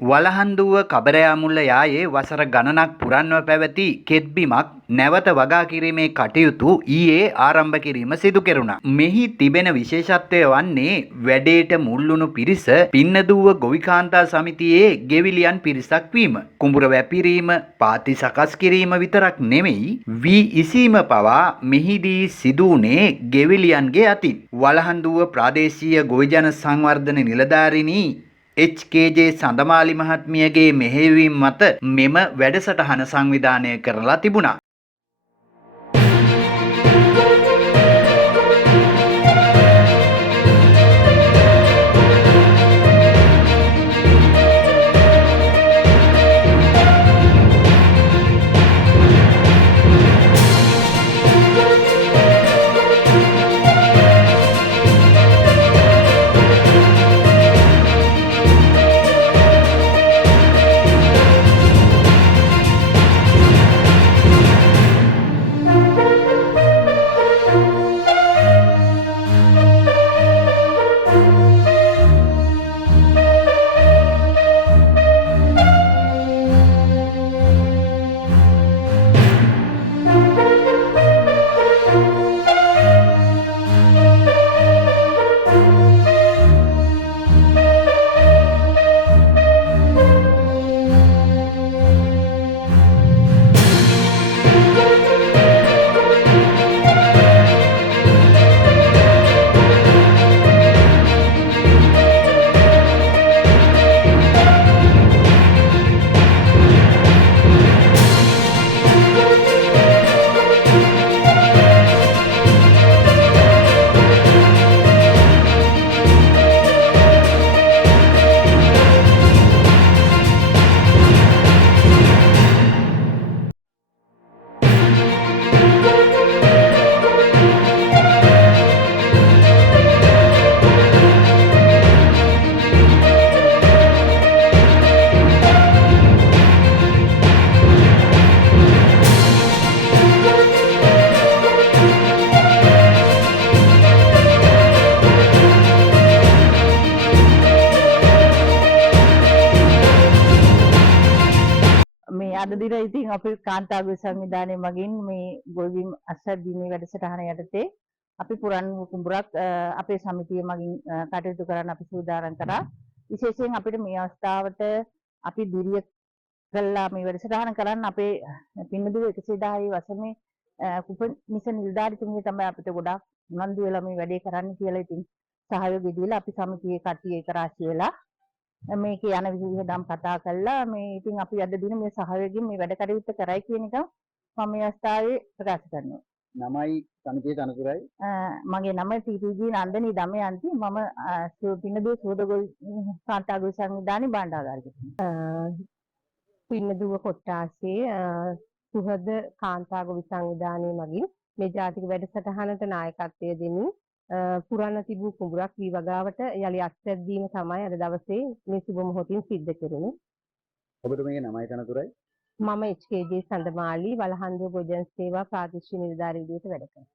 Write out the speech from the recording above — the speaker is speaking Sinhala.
වලහන්දුව කබරයාමුල්ල යායේ වසර ගණනක් පුරන්ව පැවති කෙත්බිමක් නැවත වගා කිරීමේ කටයුතු ඊයේ ආරම්භ කිරීම සිදු කෙරුණා. මෙහි තිබෙන විශේෂත්වය වන්නේ වැඩේට මුල් වුණු පිරිස පින්නදුව ගොවිකාන්තා සමිතියේ ගෙවිලියන් පිරිසක් වීම. කුඹුර වැපිරීම, පාති සකස් කිරීම විතරක් නෙමෙයි වී ඉසීම පවා මෙහිදී සිදු වුණේ ගෙවිලියන්ගේ අතින්. වලහන්දුව ප්‍රාදේශීය ගොවිජන සංවර්ධන නිලධාරිනී HKJ සඳමාලි මහත්මියගේ මෙහෙයවීම මත මෙම වැඩසටහන සංවිධානය කරලා තිබුණා. මේ අද දින ඉතින් අපේ කාන්තා ගොවි සංවිධානය මගින් මේ ගොවිබිම් අස්වැද්දීමේ වැඩසටහන යටතේ අපි පුරන් කුඹුරක් අපේ සමිතිය මගින් කටයුතු කරන්න අපි සූදානම් කරා. විශේෂයෙන් අපිට මේ අවස්ථාවට අපි දිරිය කළා මේ වැඩසටහන කරන්න අපේ පින්නදුව 110 වසමේ කුපනිස නිලධාරිතුමිය තමයි අපිට ගොඩාක් උනන්දු වෙලා මේ වැඩේ කරන්න කියලා ඉතින් සහයෝගය දීලා අපි සමිතියේ කට්ටිය එක රාශි වෙලා මේක යන විදිහටම කතා කළා. මේ ඉතින් අපි අද දින මේ සහයෝගයෙන් මේ වැඩ කටයුත්ත කරයි කියන එක මම මේ අවස්ථාවේ ප්‍රකාශ කරනවා. නමයි සමිතියේ තනතුරයි. මගේ නම TTG නන්දනී දමයන්ති. මම පින්නදුව සෝදගොවි කාන්තා ගොවි සංවිධානයේ භාණ්ඩාගාරික. පින්නදුව කොට්ටාසේ සුහද කාන්තා ගොවි සංවිධානයේ මගින් මේ ජාතික වැඩසටහනට නායකත්වය දෙමින් පුරාණ තිබූ කුඹුරක් වී වගාවට යලි අත්සැද්දීම තමයි අද දවසේ මේ සුබ මොහොතින් සිද්ධ කෙරුණේ. ඔබතුමගේ නමයි තනතුරයි. මම HKJ සඳමාලි වලහන්දුව ගොජන් සේවා ප්‍රාදේශීය නිලධාරී විදිහට වැඩ කරනවා.